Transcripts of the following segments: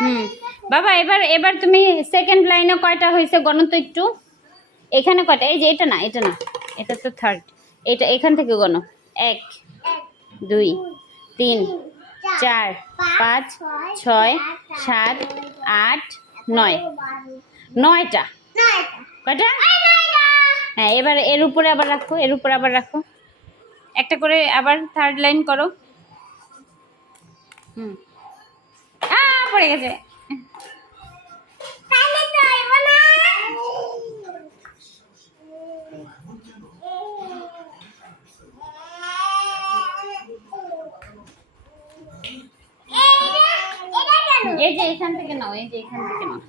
হুম বাবা, এবার এবার তুমি সেকেন্ড লাইনে কয়টা হয়েছে গণন তো একটু। এখানে কয়টা? এই যে এটা না, এটা না, এটা তো থার্ড। এটা এখান থেকে গণো। 1 2 3 4 5 6 7 8 9। 9টা। কয়টা? হ্যাঁ, এবার এর উপরে আবার রাখো, এর উপরে আবার রাখো। একটা করে আবার থার্ড লাইন করো। হুম, পড়ে গেছে। এই যে এখান থেকে নাও, এই যে এখান থেকে নাও।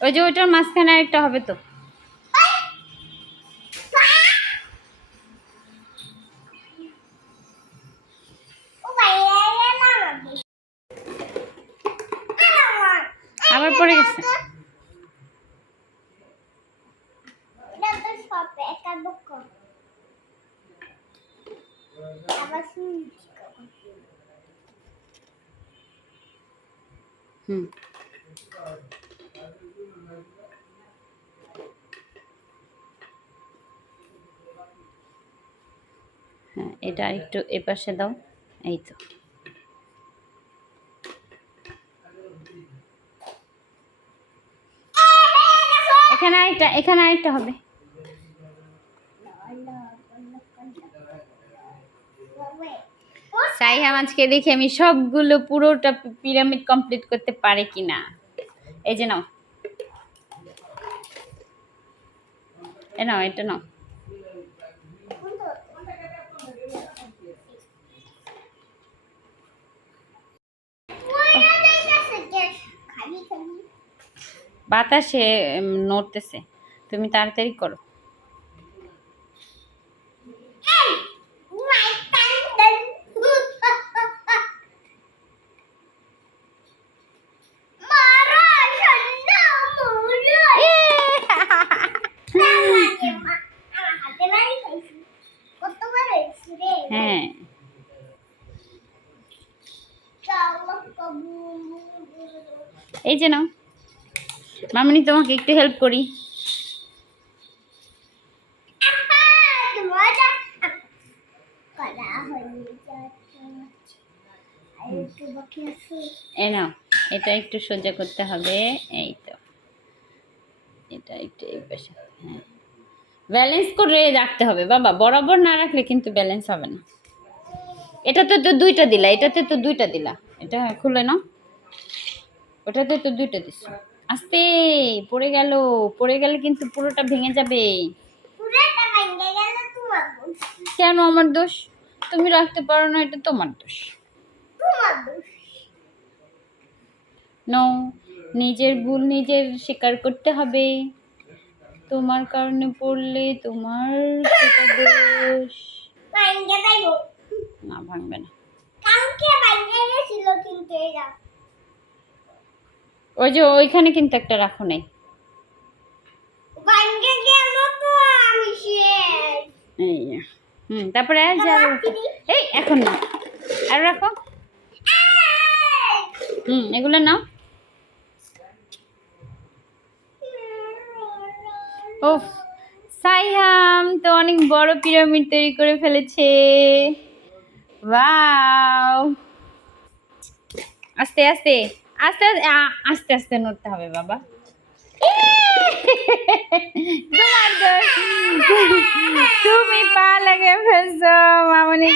ওই যে ওইটার মাঝখানে আরেকটা হবে তো। আবার পড়ে গেছে। হুম, হ্যাঁ, এটা একটু এপাশে দাও। এই তো। এখানে আরেকটা হবে। সাইহাম আজকে দেখি আমি সবগুলো পুরোটা পিরামিড কমপ্লিট করতে পারে কিনা। এই যে নাও, নাও, এটা নাও। বাতাসে নড়তেছে, তুমি তাড়াতাড়ি করো। হ্যাঁ, এই যে নাও মামনি, তোমাকে একটু হেল্প করি। এই নাও, এটা একটু সোজা করতে হবে। এই তো, এটা একটু এই পাশে। হ্যাঁ, ব্যালেন্স করে রাখতে হবে বাবা, বরাবর না রাখলে কিন্তু ব্যালেন্স হবে না। এটাতে তো দুইটা দিলা, এটাতে তো দুইটা দিলা। এটা খুলে নাও, ওটাতে তো দুইটা দিস। আস্তে, পড়ে গেল, পড়ে গেলে কিন্তু পুরোটা ভেঙে যাবে। কেন আমার দোষ? তুমি রাখতে পারো না, এটা তোমার দোষ। নো, নিজের ভুল নিজের স্বীকার করতে হবে। তোমার কারণে পড়লে তোমার সেটা দোষ। না, ভাঙবে না। ওই যে ওইখানে কিন্তু একটা রাখো নাই। তারপরে আর যা, এই এখন না, আর রাখো। এগুলো নাও। ও, সাইহাম তো অনেক বড় পিরামিড তৈরি করে ফেলেছে। ওয়াও, আস্তে আস্তে আস্তে আস্তে আস্তে নড়তে হবে বাবা। তোমার দোষ, তুমি পা লাগিয়ে ফেলছো মামনি।